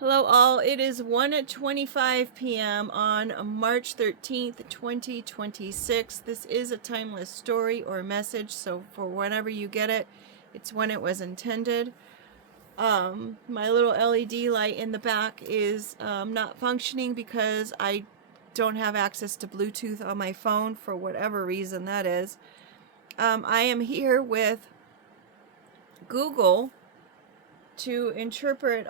Hello all, it is 1:25 p.m. on March 13th, 2026. This is a timeless story or message, so for whenever you get it, it's when it was intended. My little LED light in the back is not functioning because I don't have access to Bluetooth on my phone for whatever reason that is. I am here with Google to interpret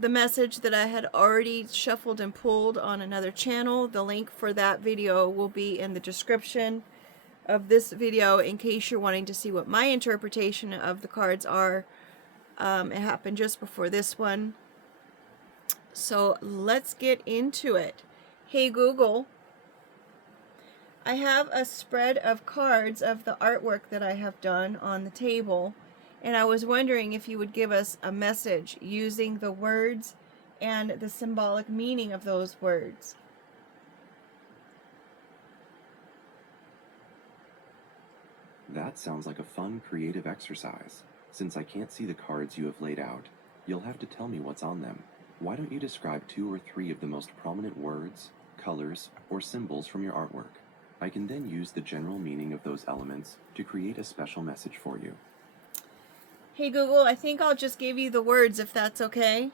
the message that I had already shuffled and pulled on another channel. The link for that video will be in the description of this video in case you're wanting to see what my interpretation of the cards are. It happened just before this one. So let's get into it. Hey Google, I have a spread of cards of the artwork that I have done on the table, and I was wondering if you would give us a message using the words and the symbolic meaning of those words. That sounds like a fun, creative exercise. Since I can't see the cards you have laid out, you'll have to tell me what's on them. Why don't you describe 2 or 3 of the most prominent words, colors, or symbols from your artwork? I can then use the general meaning of those elements to create a special message for you. Hey Google, I think I'll just give you the words if that's okay.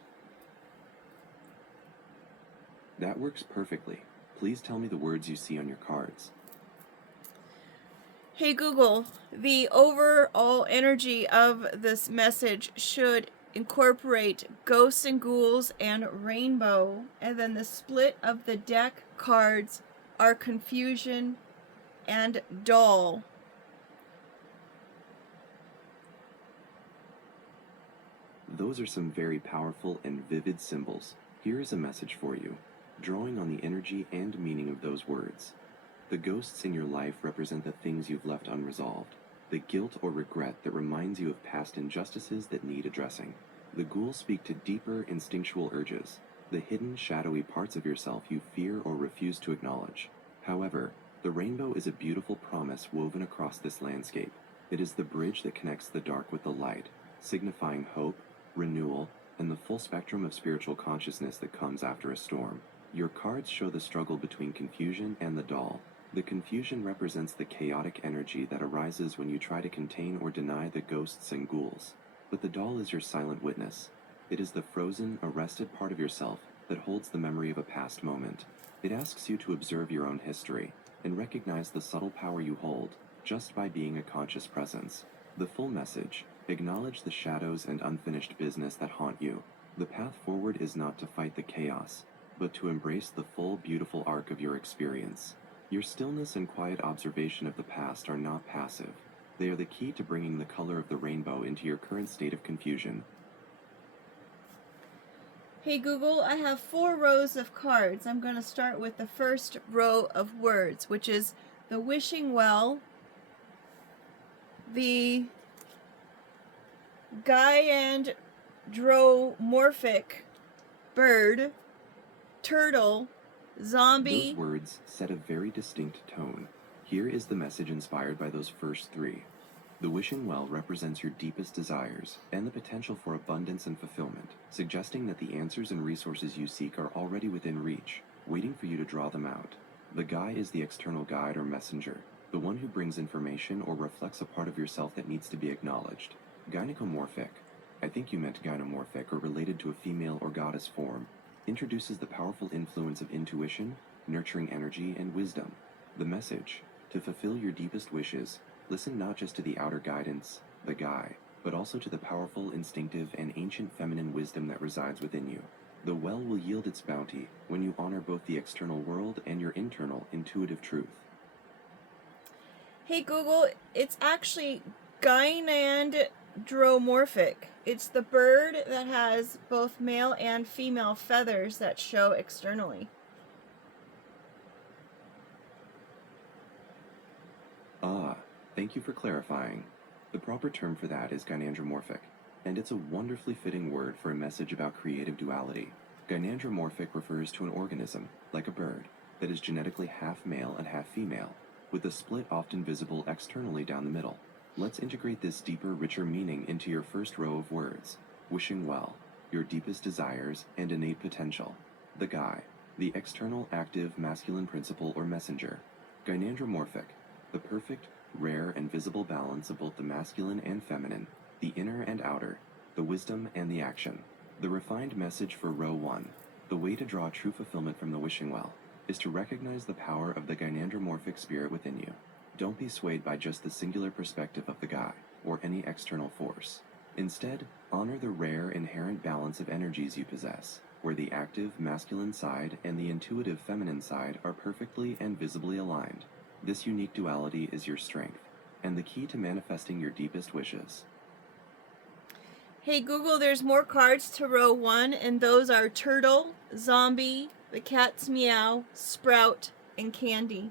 That works perfectly. Please tell me the words you see on your cards. Hey Google, the overall energy of this message should incorporate ghosts and ghouls and rainbow, and then the split of the deck cards are confusion and doll. Those are some very powerful and vivid symbols. Here is a message for you, drawing on the energy and meaning of those words. The ghosts in your life represent the things you've left unresolved, the guilt or regret that reminds you of past injustices that need addressing. The ghouls speak to deeper instinctual urges, the hidden, shadowy parts of yourself you fear or refuse to acknowledge. However, the rainbow is a beautiful promise woven across this landscape. It is the bridge that connects the dark with the light, signifying hope, renewal, and the full spectrum of spiritual consciousness that comes after a storm. Your cards show the struggle between confusion and the doll. The confusion represents the chaotic energy that arises when you try to contain or deny the ghosts and ghouls. But the doll is your silent witness. It is the frozen, arrested part of yourself that holds the memory of a past moment. It asks you to observe your own history and recognize the subtle power you hold just by being a conscious presence. The full message: acknowledge the shadows and unfinished business that haunt you. The path forward is not to fight the chaos, but to embrace the full, beautiful arc of your experience. Your stillness and quiet observation of the past are not passive. They are the key to bringing the color of the rainbow into your current state of confusion. Hey Google, I have 4 rows of cards. I'm going to start with the first row of words, which is the wishing well, the gyandromorphic bird, turtle, zombie. Those words set a very distinct tone. Here is the message inspired by those first 3. The wishing well represents your deepest desires and the potential for abundance and fulfillment, suggesting that the answers and resources you seek are already within reach, waiting for you to draw them out. The guy is the external guide or messenger, the one who brings information or reflects a part of yourself that needs to be acknowledged. Gynecomorphic, I think you meant gynomorphic or related to a female or goddess form, introduces the powerful influence of intuition, nurturing energy, and wisdom. The message: to fulfill your deepest wishes, listen not just to the outer guidance, the guy, but also to the powerful, instinctive, and ancient feminine wisdom that resides within you. The well will yield its bounty when you honor both the external world and your internal, intuitive truth. Hey Google, it's actually gynandromorphic. It's the bird that has both male and female feathers that show externally. Ah, thank you for clarifying. The proper term for that is gynandromorphic, and it's a wonderfully fitting word for a message about creative duality. Gynandromorphic refers to an organism, like a bird, that is genetically half male and half female, with the split often visible externally down the middle. Let's integrate this deeper, richer meaning into your first row of words. wishing well, your deepest desires and innate potential. The guy, the external active masculine principle or messenger. Gynandromorphic, the perfect, rare, and visible balance of both the masculine and feminine, the inner and outer, the wisdom and the action. The refined message for row 1. The way to draw true fulfillment from the wishing well is to recognize the power of the gynandromorphic spirit within you. Don't be swayed by just the singular perspective of the guy or any external force. Instead, honor the rare inherent balance of energies you possess, where the active masculine side and the intuitive feminine side are perfectly and visibly aligned. This unique duality is your strength and the key to manifesting your deepest wishes. Hey Google, there's more cards to row 1, and those are Turtle, Zombie, the Cat's Meow, Sprout, and Candy.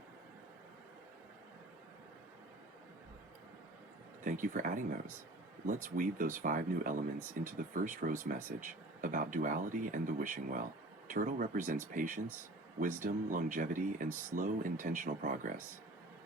Thank you for adding those. Let's weave those 5 new elements into the first row's message about duality and the wishing well. Turtle represents patience, wisdom, longevity, and slow, intentional progress.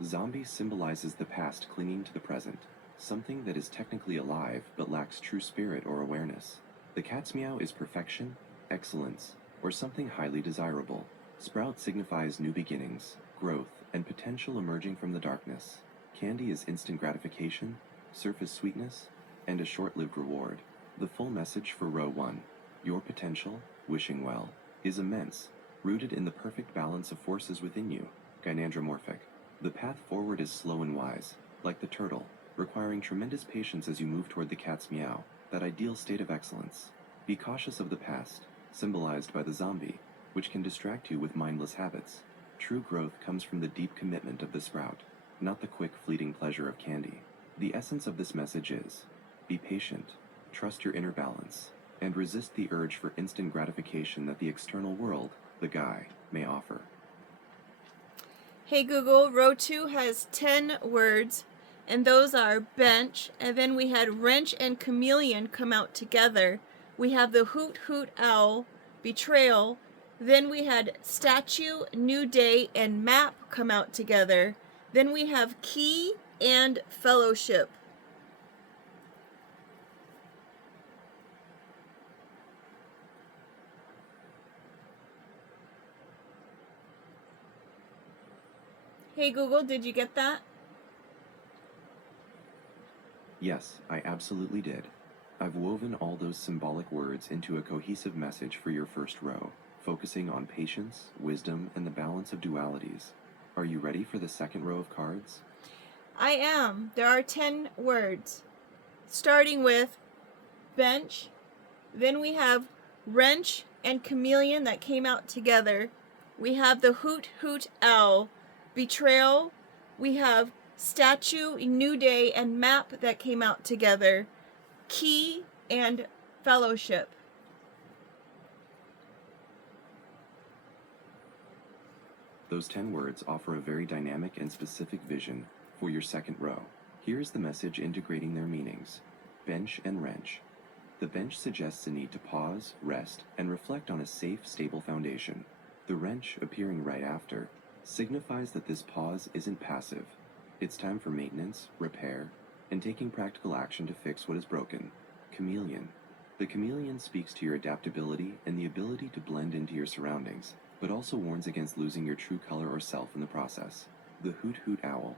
Zombie symbolizes the past clinging to the present, something that is technically alive but lacks true spirit or awareness. The cat's meow is perfection, excellence, or something highly desirable. Sprout signifies new beginnings, growth, and potential emerging from the darkness. Candy is instant gratification, surface sweetness, and a short-lived reward. The full message for row 1, your potential, wishing well, is immense, rooted in the perfect balance of forces within you, gynandromorphic. The path forward is slow and wise, like the turtle, requiring tremendous patience as you move toward the cat's meow, that ideal state of excellence. Be cautious of the past, symbolized by the zombie, which can distract you with mindless habits. True growth comes from the deep commitment of the sprout, not the quick, fleeting pleasure of candy. The essence of this message is, be patient, trust your inner balance, and resist the urge for instant gratification that the external world, the guy, may offer. Hey Google, row 2 has 10 words, and those are bench, and then we had wrench and chameleon come out together. We have the hoot hoot owl, betrayal. Then we had statue, new day, and map come out together. Then we have key and fellowship. Hey Google, did you get that? Yes, I absolutely did. I've woven all those symbolic words into a cohesive message for your first row, focusing on patience, wisdom, and the balance of dualities. Are you ready for the second row of cards? I am. There are 10 words, starting with bench. Then we have wrench and chameleon that came out together. We have the hoot hoot owl, betrayal. We have statue, new day, and map that came out together. Key and fellowship. Those 10 words offer a very dynamic and specific vision for your second row. Here's the message integrating their meanings. Bench and wrench. The bench suggests a need to pause, rest, and reflect on a safe, stable foundation. The wrench, appearing right after, signifies that this pause isn't passive. It's time for maintenance, repair, and taking practical action to fix what is broken. Chameleon. The chameleon speaks to your adaptability and the ability to blend into your surroundings, but also warns against losing your true color or self in the process. The hoot hoot owl.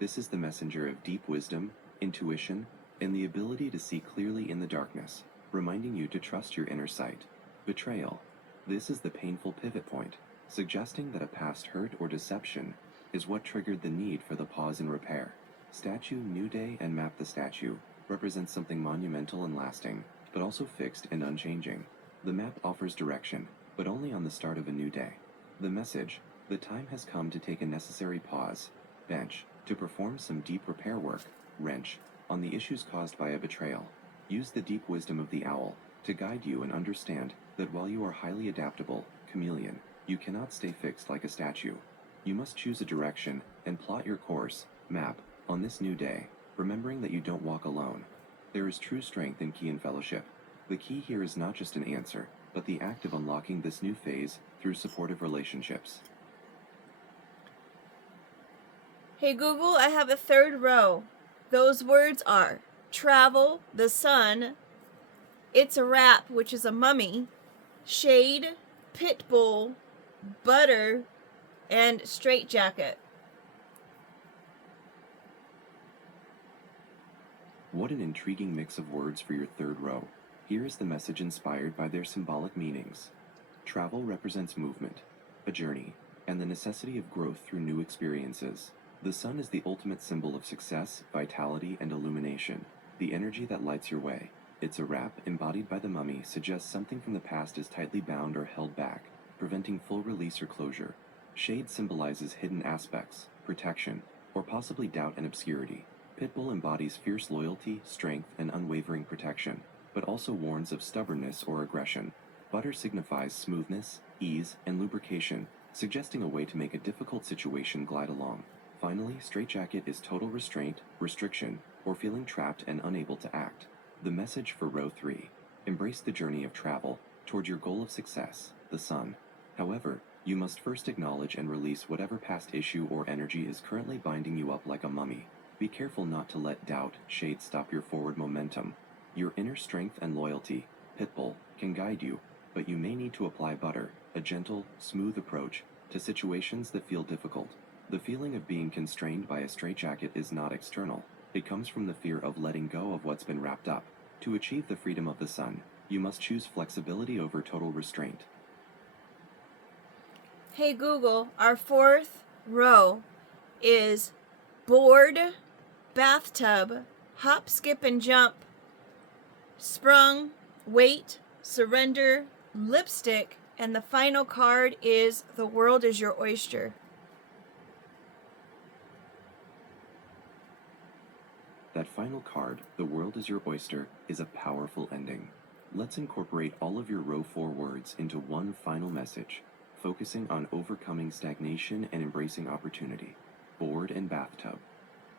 This is the messenger of deep wisdom, intuition, and the ability to see clearly in the darkness, reminding you to trust your inner sight. Betrayal. This is the painful pivot point, suggesting that a past hurt or deception is what triggered the need for the pause and repair. Statue, new day, and map the statue represents something monumental and lasting, but also fixed and unchanging. The map offers direction, but only on the start of a new day. The message, the time has come to take a necessary pause. Bench, to perform some deep repair work. Wrench, on the issues caused by a betrayal. Use the deep wisdom of the owl to guide you and understand that while you are highly adaptable, chameleon, you cannot stay fixed like a statue. You must choose a direction and plot your course, map, on this new day, remembering that you don't walk alone. There is true strength in key and fellowship. The key here is not just an answer, but the act of unlocking this new phase through supportive relationships. Hey Google, I have a third row. Those words are travel, the sun, It's a Wrap, which is a mummy, shade, pit bull, butter, and straitjacket. What an intriguing mix of words for your third row. Here is the message inspired by their symbolic meanings. Travel represents movement, a journey, and the necessity of growth through new experiences. The sun is the ultimate symbol of success, vitality, and illumination, the energy that lights your way. It's a Wrap embodied by the mummy suggests something from the past is tightly bound or held back, preventing full release or closure. Shade symbolizes hidden aspects, protection, or possibly doubt and obscurity. Pitbull embodies fierce loyalty, strength, and unwavering protection, but also warns of stubbornness or aggression. Butter signifies smoothness, ease, and lubrication, suggesting a way to make a difficult situation glide along. Finally, straitjacket is total restraint, restriction, or feeling trapped and unable to act. The message for row 3. Embrace the journey of travel toward your goal of success, the sun. However, you must first acknowledge and release whatever past issue or energy is currently binding you up like a mummy. Be careful not to let doubt, shade stop your forward momentum. Your inner strength and loyalty, Pitbull, can guide you, but you may need to apply butter, a gentle, smooth approach, to situations that feel difficult. The feeling of being constrained by a straitjacket is not external. It comes from the fear of letting go of what's been wrapped up. To achieve the freedom of the sun, you must choose flexibility over total restraint. Hey Google, our fourth row is board, bathtub, hop, skip, and jump, sprung, wait, surrender, lipstick, and the final card is the world is your oyster. That final card, the world is your oyster, is a powerful ending. Let's incorporate all of your row 4 words into one final message, focusing on overcoming stagnation and embracing opportunity. Bored and bathtub.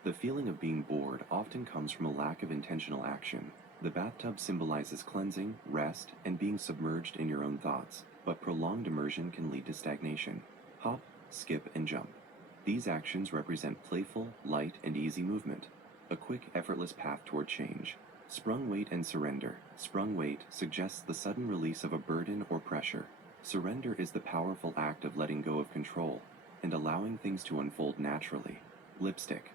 The feeling of being bored often comes from a lack of intentional action. The bathtub symbolizes cleansing, rest, and being submerged in your own thoughts, but prolonged immersion can lead to stagnation. Hop, skip, and jump. These actions represent playful, light, and easy movement, a quick, effortless path toward change. Sprung weight and surrender. Sprung weight suggests the sudden release of a burden or pressure. Surrender is the powerful act of letting go of control and allowing things to unfold naturally. Lipstick.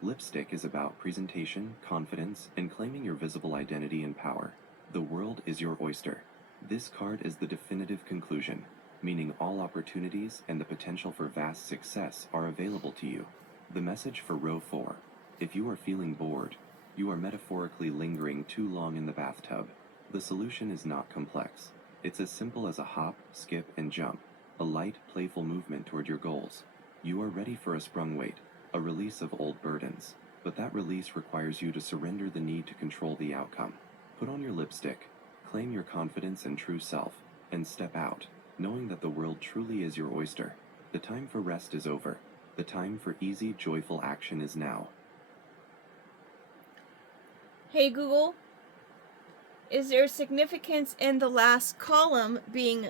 Lipstick is about presentation, confidence, and claiming your visible identity and power. The world is your oyster. This card is the definitive conclusion, meaning all opportunities and the potential for vast success are available to you. The message for row 4. If you are feeling bored, you are metaphorically lingering too long in the bathtub. The solution is not complex. It's as simple as a hop, skip, and jump, a light, playful movement toward your goals. You are ready for a sprung weight, a release of old burdens, but that release requires you to surrender the need to control the outcome. Put on your lipstick, claim your confidence and true self, and step out, knowing that the world truly is your oyster. The time for rest is over. The time for easy, joyful action is now. Hey Google, is there significance in the last column being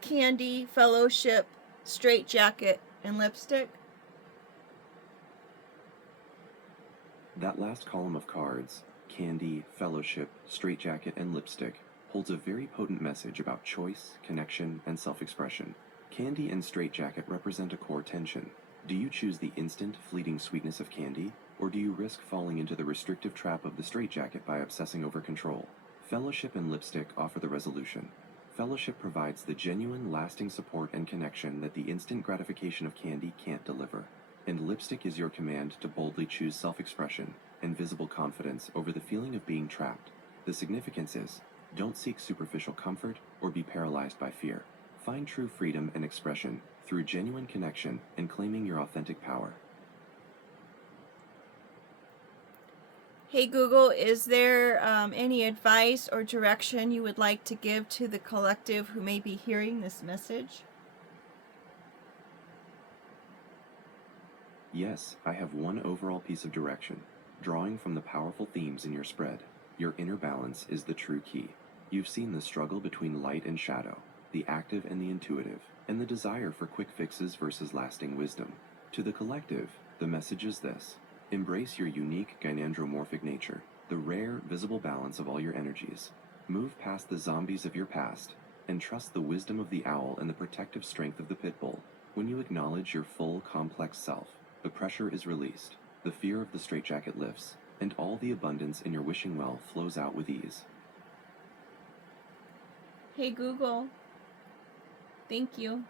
candy, fellowship, straitjacket, and lipstick? That last column of cards, candy, fellowship, straitjacket, and lipstick, holds a very potent message about choice, connection, and self-expression. Candy and straitjacket represent a core tension. Do you choose the instant, fleeting sweetness of candy, or do you risk falling into the restrictive trap of the straitjacket by obsessing over control? Fellowship and lipstick offer the resolution. Fellowship provides the genuine, lasting support and connection that the instant gratification of candy can't deliver. And lipstick is your command to boldly choose self-expression and visible confidence over the feeling of being trapped. The significance is, don't seek superficial comfort or be paralyzed by fear. Find true freedom and expression through genuine connection and claiming your authentic power. Hey Google, is there any advice or direction you would like to give to the collective who may be hearing this message? Yes, I have one overall piece of direction. Drawing from the powerful themes in your spread, your inner balance is the true key. You've seen the struggle between light and shadow, the active and the intuitive, and the desire for quick fixes versus lasting wisdom. To the collective, the message is this. Embrace your unique gynandromorphic nature, the rare, visible balance of all your energies. Move past the zombies of your past and trust the wisdom of the owl and the protective strength of the pit bull. When you acknowledge your full, complex self, the pressure is released, the fear of the straitjacket lifts, and all the abundance in your wishing well flows out with ease. Hey Google, thank you.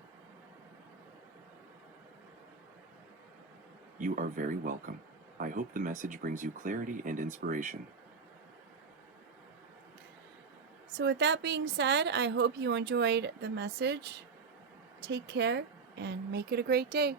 You are very welcome. I hope the message brings you clarity and inspiration. So with that being said, I hope you enjoyed the message. Take care and make it a great day.